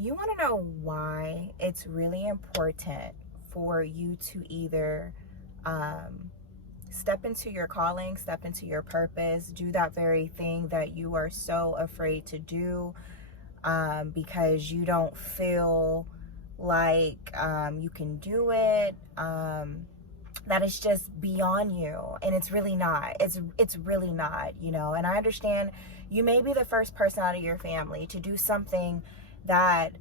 You want to know why it's really important for you to either step into your calling, step into your purpose, do that very thing that you are so afraid to do because you don't feel like you can do it, that it's just beyond you, and it's really not. It's really not, you know. And I understand you may be the first person out of your family to do something that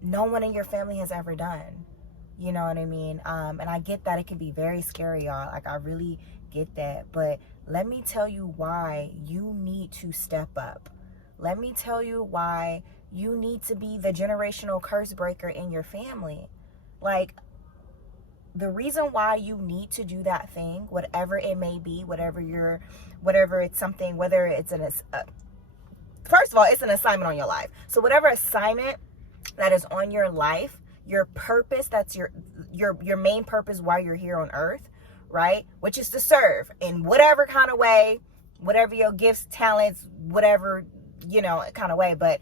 no one in your family has ever done. You know what I mean? And I get that it can be very scary, y'all. Like, I really get that. But let me tell you why you need to step up. Let me tell you why you need to be the generational curse breaker in your family. Like, the reason why you need to do that thing, whatever it may be, whatever it's something, whether it's first of all, it's an assignment on your life. So whatever assignment that is on your life, your purpose, that's your main purpose while you're here on earth, right? Which is to serve in whatever kind of way, whatever your gifts, talents, whatever, you know, kind of way. But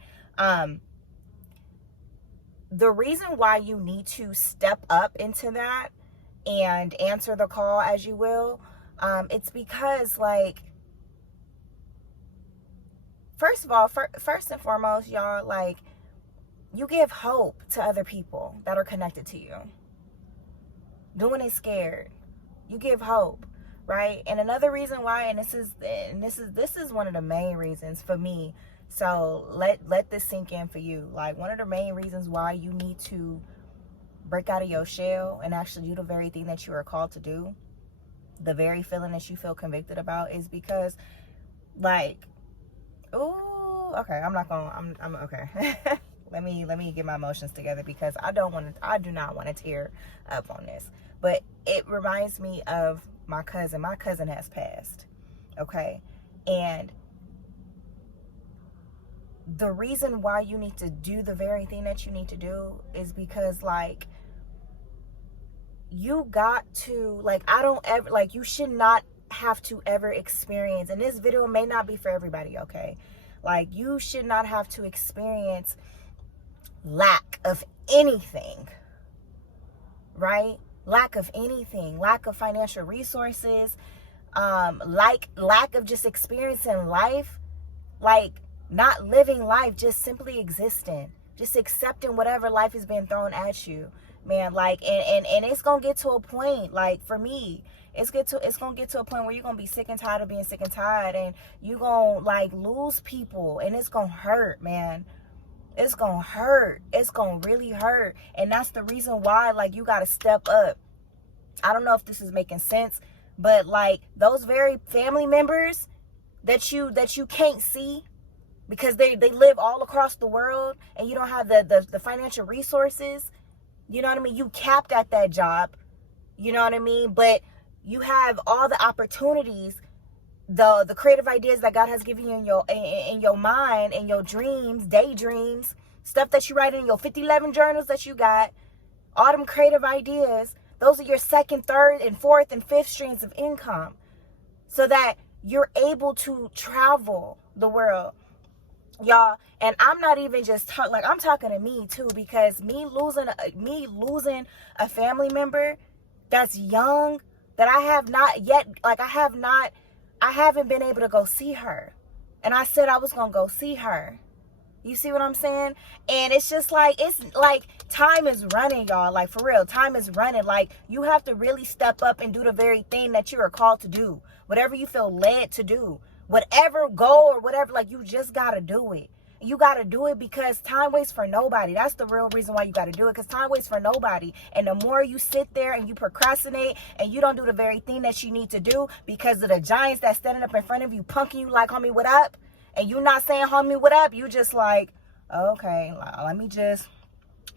the reason why you need to step up into that and answer the call, as you will, it's because, like, first of all, first and foremost, y'all, like, you give hope to other people that are connected to you. Doing it scared. You give hope, right? And another reason why, and this is one of the main reasons for me. So let this sink in for you. Like, one of the main reasons why you need to break out of your shell and actually do the very thing that you are called to do, the very feeling that you feel convicted about, is because, like, ooh, okay, I'm okay. Let me get my emotions together, because I do not want to tear up on this. But it reminds me of my cousin. My cousin has passed. Okay. And the reason why you need to do the very thing that you need to do is because, like, you got to, like, you should not have to ever experience, and this video may not be for everybody, okay? Like, you should not have to experience lack of anything, right? Lack of anything, lack of financial resources, lack of just experiencing life, like, not living life, just simply existing, just accepting whatever life has been thrown at you, man. Like, and it's gonna get to a point, like, for me, it's gonna get to a point where you're gonna be sick and tired of being sick and tired, and you're gonna, like, lose people, and it's gonna hurt, man. It's gonna hurt. It's gonna really hurt. And that's the reason why, like, you gotta step up. I don't know if this is making sense, but, like, those very family members that you can't see because they live all across the world, and you don't have the financial resources, you know what I mean? You capped at that job, you know what I mean? But you have all the opportunities, the creative ideas that God has given you in your mind, and your dreams, daydreams, stuff that you write in your 5011 journals that you got, all them creative ideas. Those are your second, third, and fourth, and fifth streams of income, so that you're able to travel the world, y'all. And I'm not even just I'm talking to me too, because me losing a family member that's young, that I have not yet, like, I haven't been able to go see her, and I said I was gonna go see her. You see what I'm saying? And it's just like, it's like time is running, y'all. Like, for real, time is running. Like, you have to really step up and do the very thing that you are called to do. Whatever you feel led to do, whatever goal or whatever, like, you just got to do it. You got to do it because time waits for nobody. That's the real reason why you got to do it, because time waits for nobody. And the more you sit there and you procrastinate and you don't do the very thing that you need to do because of the giants that's standing up in front of you, punking you like, homie, what up? And you not saying, homie, what up? You just like, okay, let me just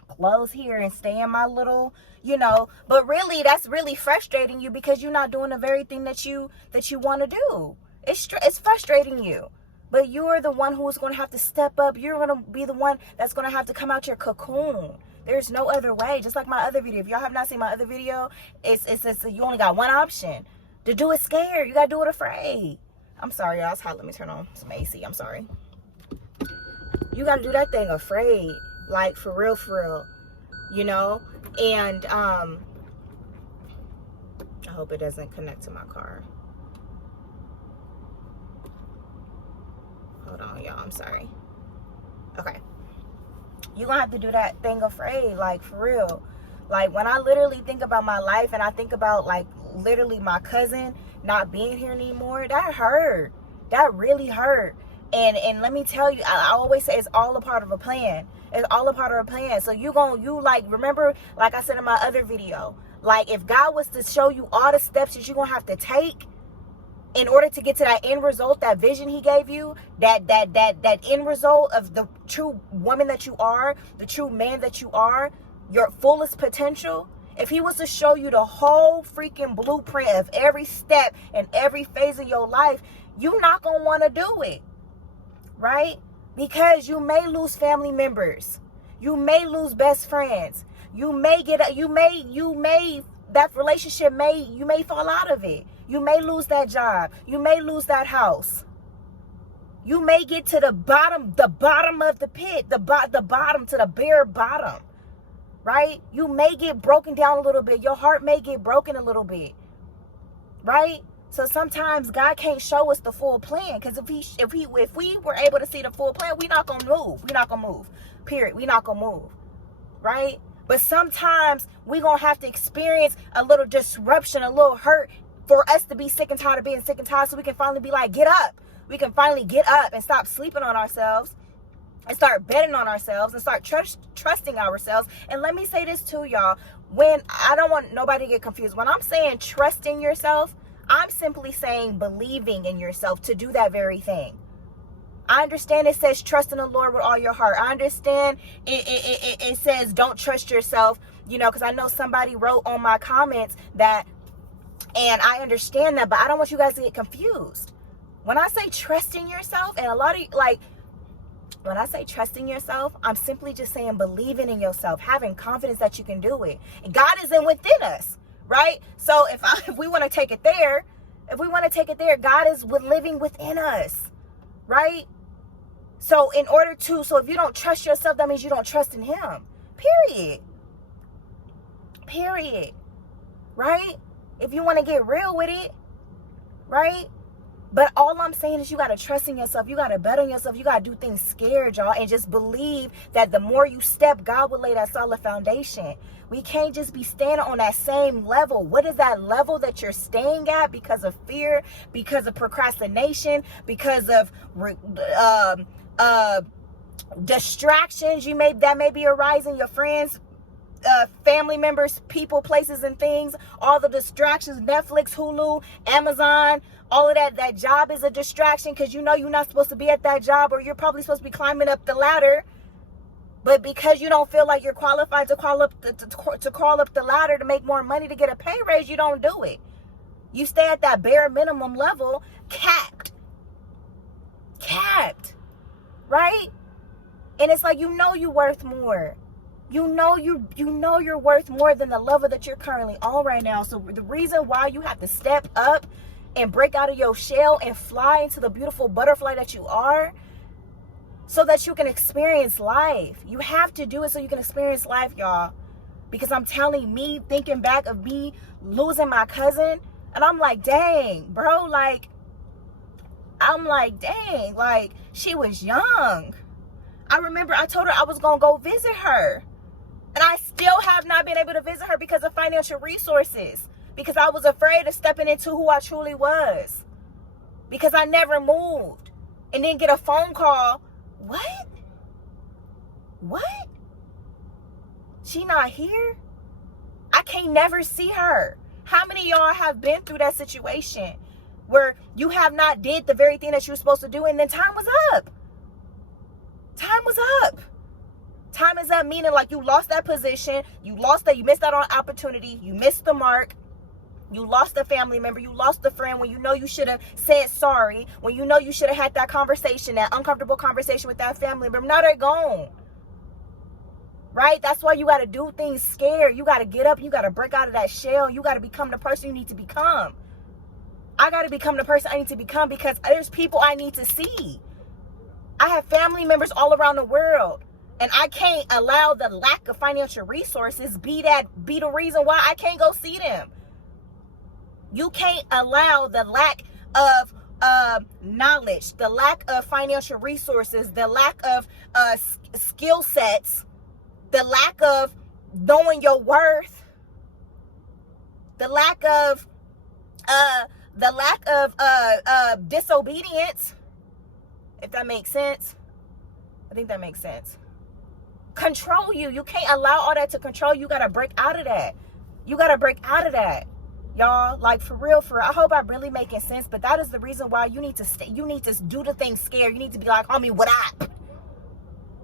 close here and stay in my little, you know. But really, that's really frustrating you, because you're not doing the very thing that you want to do. It's frustrating you. But you're the one who's going to have to step up. You're going to be the one that's going to have to come out your cocoon. There's no other way. Just like my other video. If y'all have not seen my other video, it's you only got one option. To do it scared. You got to do it afraid. I'm sorry, y'all. It's hot. Let me turn on some AC. I'm sorry. You got to do that thing afraid. Like, for real, you know? And I hope it doesn't connect to my car. Hold on, y'all, I'm sorry. Okay. You're gonna have to do that thing afraid, like, for real. Like, when I literally think about my life and I think about, like, literally my cousin not being here anymore, that hurt. That really hurt. And let me tell you, I always say it's all a part of a plan. It's all a part of a plan. So you like, remember, like I said in my other video, like, if God was to show you all the steps that you're gonna have to take in order to get to that end result, that vision he gave you, that end result of the true woman that you are, the true man that you are, your fullest potential, if he was to show you the whole freaking blueprint of every step and every phase of your life, you're not going to want to do it, right? Because you may lose family members. You may lose best friends. You may that relationship you may fall out of it. You may lose that job. You may lose that house. You may get to the bottom of the pit, the bottom, to the bare bottom, right? You may get broken down a little bit. Your heart may get broken a little bit, right? So sometimes God can't show us the full plan, because if we were able to see the full plan, we're not gonna move. We're not gonna move. Period. We're not gonna move, right? But sometimes we're gonna have to experience a little disruption, a little hurt, for us to be sick and tired of being sick and tired, so we can finally be like, get up. We can finally get up and stop sleeping on ourselves and start betting on ourselves and start trusting ourselves. And let me say this too, y'all. When I don't want nobody to get confused. When I'm saying trusting yourself, I'm simply saying believing in yourself to do that very thing. I understand it says trust in the Lord with all your heart. I understand it says don't trust yourself, you know, because I know somebody wrote on my comments that, and I understand that, but I don't want you guys to get confused. When I say trusting yourself, and a lot of, like, when I say trusting yourself, I'm simply just saying believing in yourself, having confidence that you can do it. And God is within us, right? So if we want to take it there, God is living within us, right? So if you don't trust yourself, that means you don't trust in him. Period. Right? If you want to get real with it, right? But all I'm saying is you got to trust in yourself. You got to bet on yourself. You got to do things scared, y'all. And just believe that the more you step, God will lay that solid foundation. We can't just be standing on that same level. What is that level that you're staying at because of fear, because of procrastination, because of distractions that may be arising, your friends, family members, people, places, and things, all the distractions, Netflix, Hulu, Amazon, all of that job is a distraction, because you know you're not supposed to be at that job, or you're probably supposed to be climbing up the ladder, but because you don't feel like you're qualified to crawl up the ladder to make more money, to get a pay raise, you don't do it. You stay at that bare minimum level, capped, right? And it's like, you know you're worth more. You know you're worth more than the level that you're currently on right now. So the reason why you have to step up and break out of your shell and fly into the beautiful butterfly that you are, so that you can experience life. You have to do it so you can experience life, y'all. Because I'm telling me, thinking back of me losing my cousin, and I'm like, dang, bro, like, she was young. I remember I told her I was going to go visit her. And I still have not been able to visit her because of financial resources. Because I was afraid of stepping into who I truly was. Because I never moved. And then get a phone call. What? She not here? I can't never see her. How many of y'all have been through that situation where you have not did the very thing that you were supposed to do, and then time was up? Time is up, meaning like you lost that position, you missed out on opportunity, you missed the mark, you lost a family member, you lost a friend when you know you should have said sorry, when you know you should have had that conversation, that uncomfortable conversation with that family member. Now they're gone. Right? That's why you got to do things scared. You got to get up, you got to break out of that shell, you got to become the person you need to become. I got to become the person I need to become, because there's people I need to see. I have family members all around the world And I can't allow the lack of financial resources be the reason why I can't go see them. You can't allow the lack of knowledge, the lack of financial resources, the lack of skill sets, the lack of knowing your worth, the lack of disobedience, if that makes sense. I think that makes sense. Control you. You can't allow all that to control you. You got to break out of that. You got to break out of that. Y'all, like for real, I hope I'm really making sense, but that is the reason why you need to stay. You need to do the thing scared. You need to be like, homie, what up?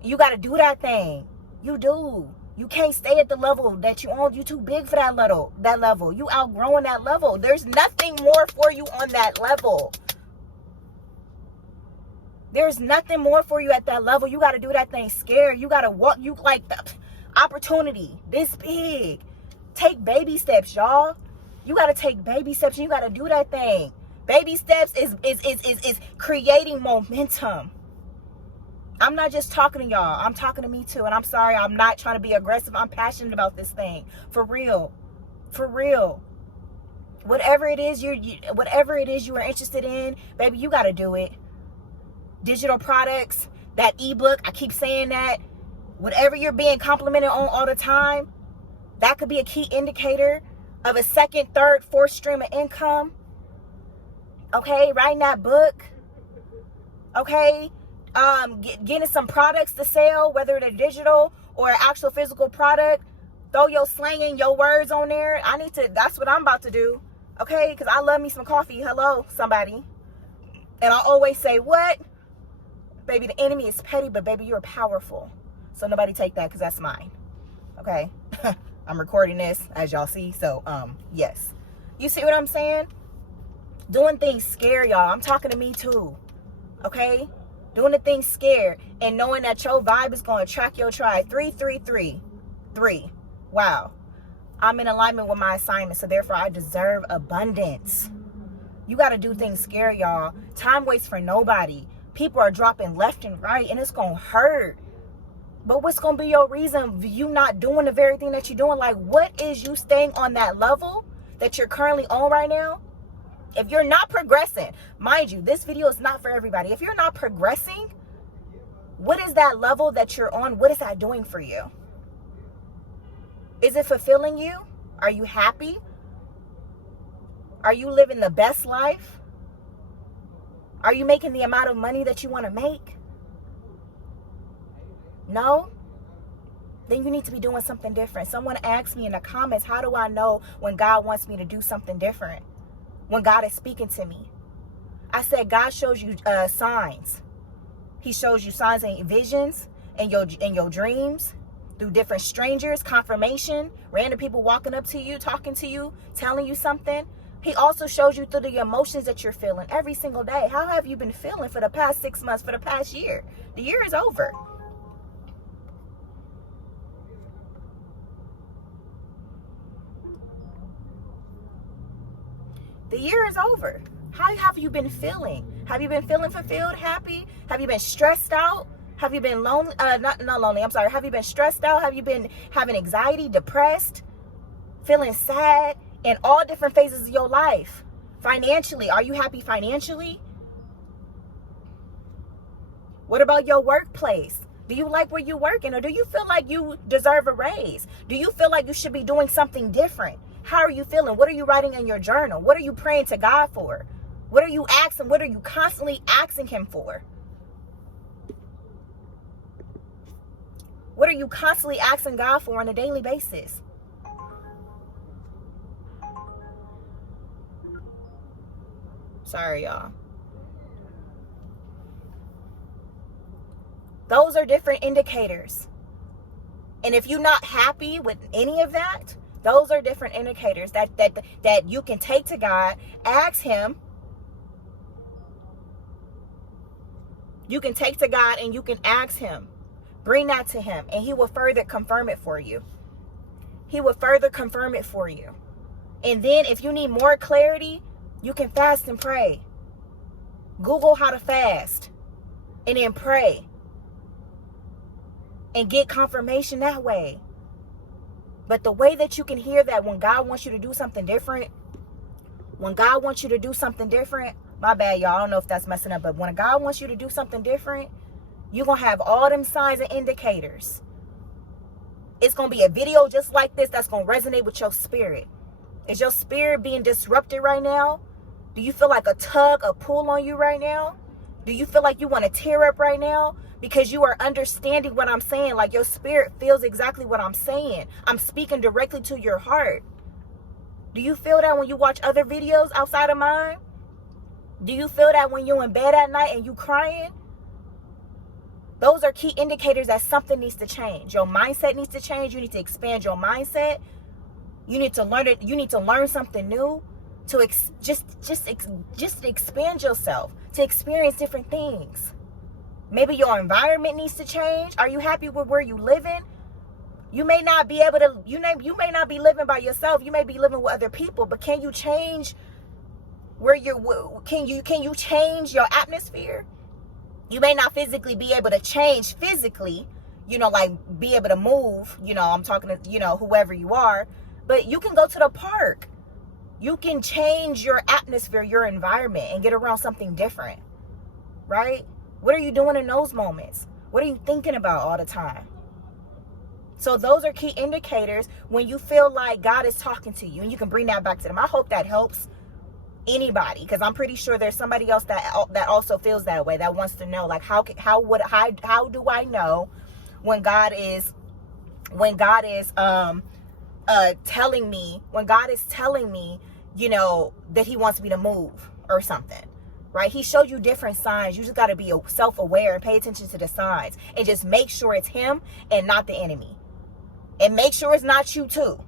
You got to do that thing. You do. You can't stay at the level that you on. You too big for that level. You outgrowing that level. There's nothing more for you on that level. There's nothing more for you at that level. You got to do that thing scared. You got to walk. You like the opportunity this big. Take baby steps, y'all. You got to take baby steps. And you got to do that thing. Baby steps is creating momentum. I'm not just talking to y'all. I'm talking to me too. And I'm sorry. I'm not trying to be aggressive. I'm passionate about this thing. For real. For real. Whatever it is you are interested in, baby, you got to do it. Digital products, that ebook, I keep saying that. Whatever you're being complimented on all the time, that could be a key indicator of a second, third, fourth stream of income. Okay, writing that book. Okay, getting some products to sell, whether they're digital or an actual physical product. Throw your slang and your words on there. That's what I'm about to do. Okay, because I love me some coffee. Hello, somebody. And I always say, what? Baby, the enemy is petty, but baby, you're powerful. So nobody take that because that's mine. Okay? I'm recording this, as y'all see. So, yes. You see what I'm saying? Doing things scare y'all. I'm talking to me too. Okay? Doing the things scared and knowing that your vibe is going to attract your tribe. 333. 3. Wow. I'm in alignment with my assignment, so therefore I deserve abundance. You got to do things scary, y'all. Time waits for nobody. People are dropping left and right, and it's going to hurt. But what's going to be your reason for you not doing the very thing that you're doing? Like, what is you staying on that level that you're currently on right now? If you're not progressing, mind you, this video is not for everybody. If you're not progressing, what is that level that you're on? What is that doing for you? Is it fulfilling you? Are you happy? Are you living the best life? Are you making the amount of money that you want to make? No? Then you need to be doing something different. Someone asked me in the comments, how do I know when God wants me to do something different? When God is speaking to me? I said, God shows you signs. He shows you signs and visions in your dreams, through different strangers, confirmation, random people walking up to you, talking to you, telling you something. He also shows you through the emotions that you're feeling every single day. How have you been feeling for the past 6 months, for the past year? The year is over. The year is over. How have you been feeling? Have you been feeling fulfilled, happy? Have you been stressed out? Have you been lonely? Not lonely, I'm sorry. Have you been stressed out? Have you been having anxiety, depressed, feeling sad? In all different phases of your life. Financially, are you happy financially? What about your workplace? Do you like where you're working, or do you feel like you deserve a raise? Do you feel like you should be doing something different? How are you feeling? What are you writing in your journal? What are you praying to God for? What are you asking? What are you constantly asking Him for? What are you constantly asking God for on a daily basis? Sorry, y'all. Those are different indicators. And if you're not happy with any of that, those are different indicators that you can take to God, ask Him. You can take to God and you can ask Him. Bring that to Him, and He will further confirm it for you. He will further confirm it for you. And then if you need more clarity, you can fast and pray. Google how to fast and then pray. and get confirmation that way. But the way that you can hear that when God wants you to do something different, my bad, y'all, I don't know if that's messing up, but when God wants you to do something different, you're going to have all them signs and indicators. It's going to be a video just like this that's going to resonate with your spirit. Is your spirit being disrupted right now? Do you feel like a tug, a pull on you right now? Do you feel like you want to tear up right now? Because you are understanding what I'm saying. Like your spirit feels exactly what I'm saying. I'm speaking directly to your heart. Do you feel that when you watch other videos outside of mine? Do you feel that when you're in bed at night and you crying? Those are key indicators that something needs to change. Your mindset needs to change. You need to expand your mindset. You need to learn it. You need to learn something new to just expand yourself, to experience different things. Maybe your environment needs to change. Are you happy with where you living? You may not be able to, you may not be living by yourself. You may be living with other people, but can you change can you change your atmosphere? You may not physically be able to change physically, like be able to move, I'm talking to, whoever you are, but you can go to the park. You can change your atmosphere, your environment, and get around something different, right? What are you doing in those moments? What are you thinking about all the time? So those are key indicators when you feel like God is talking to you, and you can bring that back to them. I hope that helps anybody, because I'm pretty sure there's somebody else that also feels that way, that wants to know, like, how do I know when God is telling me that he wants me to move or something, right? He showed you different signs. You just got to be self-aware and pay attention to the signs, and just make sure it's him and not the enemy, and make sure it's not you too.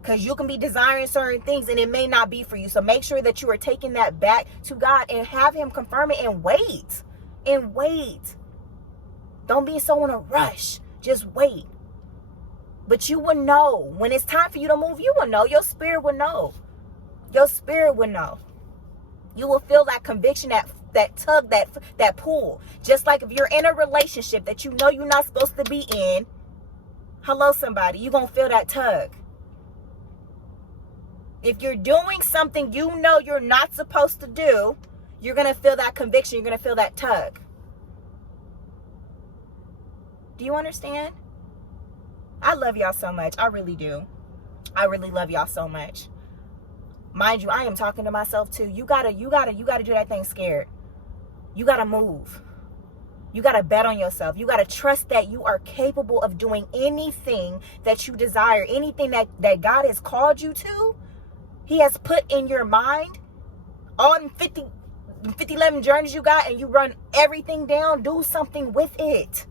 Because you can be desiring certain things and it may not be for you. So make sure that you are taking that back to God and have him confirm it, and wait. Don't be so in a rush. Just wait. But you will know. When it's time for you to move, you will know. Your spirit will know. You will feel that conviction, that tug, that pull. Just like if you're in a relationship that you know you're not supposed to be in. Hello, somebody. You're going to feel that tug. If you're doing something you know you're not supposed to do, you're going to feel that conviction. You're going to feel that tug. Do you understand? I love y'all so much. I really do. I really love y'all so much. Mind you, I am talking to myself too. You gotta do that thing scared. You gotta move. You gotta bet on yourself. You gotta trust that you are capable of doing anything that you desire, anything that God has called you to. He has put in your mind. All 11 journeys you got, and you run everything down. Do something with it.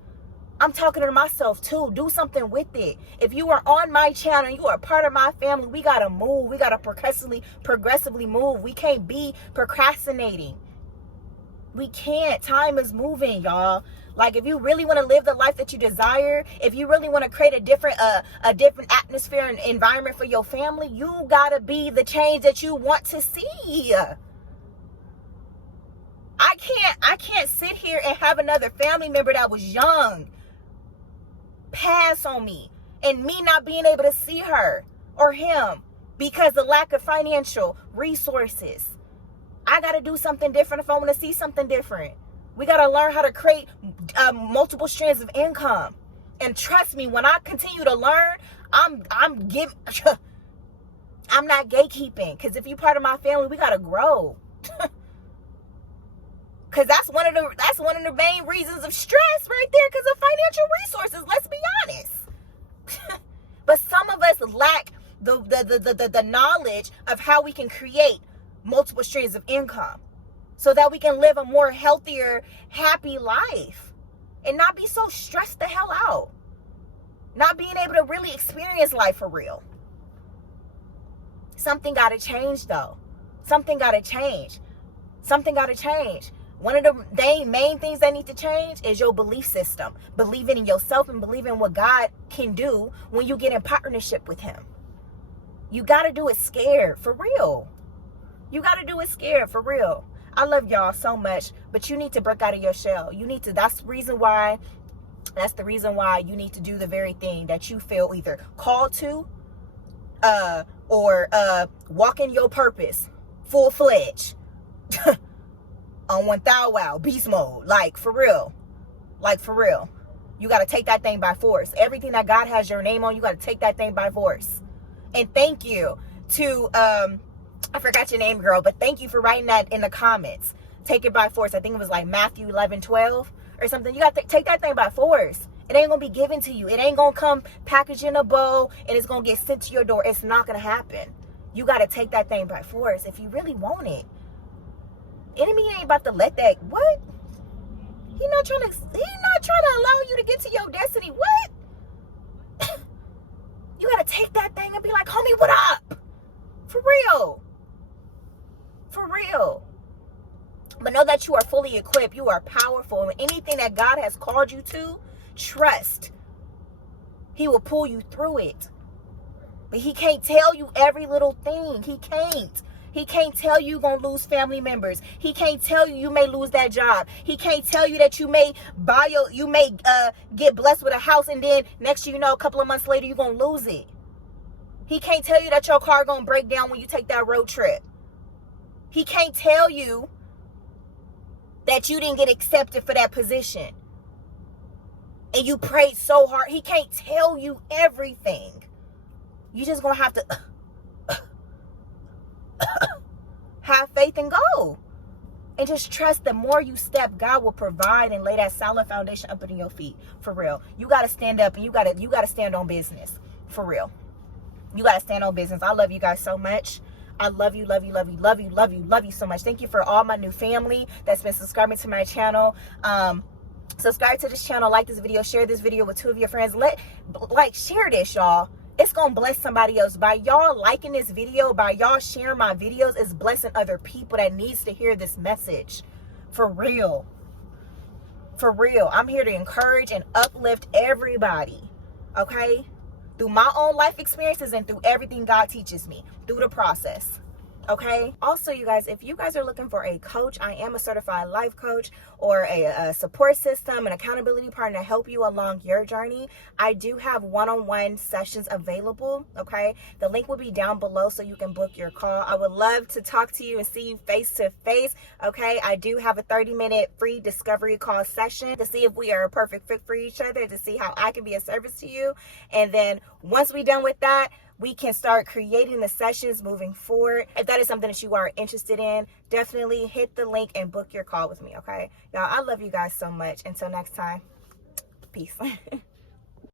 I'm talking to myself too. Do something with it. If you are on my channel, you are part of my family, we got to move. We got to progressively move. We can't be procrastinating. We can't. Time is moving, y'all. Like, if you really want to live the life that you desire, if you really want to create a different atmosphere and environment for your family, you got to be the change that you want to see. I can't sit here and have another family member that was young pass on me, and me not being able to see her or him because of lack of financial resources. I got to do something different if I want to see something different. We got to learn how to create multiple streams of income. And trust me, when I continue to learn, I'm not gatekeeping. Because if you're part of my family, we got to grow. Because that's one of the main reasons of stress right there, because of financial resources. Let's be honest. But some of us lack the knowledge of how we can create multiple streams of income, so that we can live a more healthier, happy life, and not be so stressed the hell out. Not being able to really experience life for real. Something got to change, though. Something got to change. One of the main things that need to change is your belief system. Believing in yourself and believing what God can do when you get in partnership with him. You got to do it scared, for real. I love y'all so much, but you need to break out of your shell. That's the reason why That's the reason why you need to do the very thing that you feel either called to, or walk in your purpose full-fledged on 1,000 wow beast mode. Like for real. You got to take that thing by force. Everything that God has your name on, you got to take that thing by force. And thank you to I forgot your name, girl, but thank you for writing that in the comments. Take it by force. I think it was like Matthew 11:12 or something. You got to take that thing by force. It ain't going to be given to you. It ain't going to come packaged in a bow and it's going to get sent to your door. It's not going to happen. You got to take that thing by force if you really want it. Enemy ain't about to let that. What? He not trying to allow you to get to your destiny. What? You got to take that thing and be like, homie, what up? For real. For real. But know that you are fully equipped. You are powerful. And anything that God has called you to, trust. He will pull you through it. But he can't tell you every little thing. He can't. He can't tell you you're going to lose family members. He can't tell you may lose that job. He can't tell you that you may get blessed with a house and then next thing you know, a couple of months later, you're going to lose it. He can't tell you that your car going to break down when you take that road trip. He can't tell you that you didn't get accepted for that position. And you prayed so hard. He can't tell you everything. You just going to have to have faith and go. And just trust the more you step, God will provide and lay that solid foundation up under your feet. For real. You got to stand up and you got to stand on business. For real. You got to stand on business. I love you guys so much. I love you, love you, love you, love you, love you, love you so much. Thank you for all my new family that's been subscribing to my channel. Subscribe to this channel, like this video, share this video with 2 of your friends. Share this, y'all. It's going to bless somebody else. By y'all liking this video, by y'all sharing my videos, it's blessing other people that needs to hear this message. For real. For real. I'm here to encourage and uplift everybody. Okay? Through my own life experiences and through everything God teaches me. Through the process. Okay. Also, you guys, if you guys are looking for a coach, I am a certified life coach or a support system, an accountability partner to help you along your journey. I do have one-on-one sessions available. Okay. The link will be down below so you can book your call. I would love to talk to you and see you face to face. Okay. I do have a 30-minute free discovery call session to see if we are a perfect fit for each other, to see how I can be a service to you. And then once we're done with that, we can start creating the sessions moving forward. If that is something that you are interested in, definitely hit the link and book your call with me, okay? Y'all, I love you guys so much. Until next time, peace.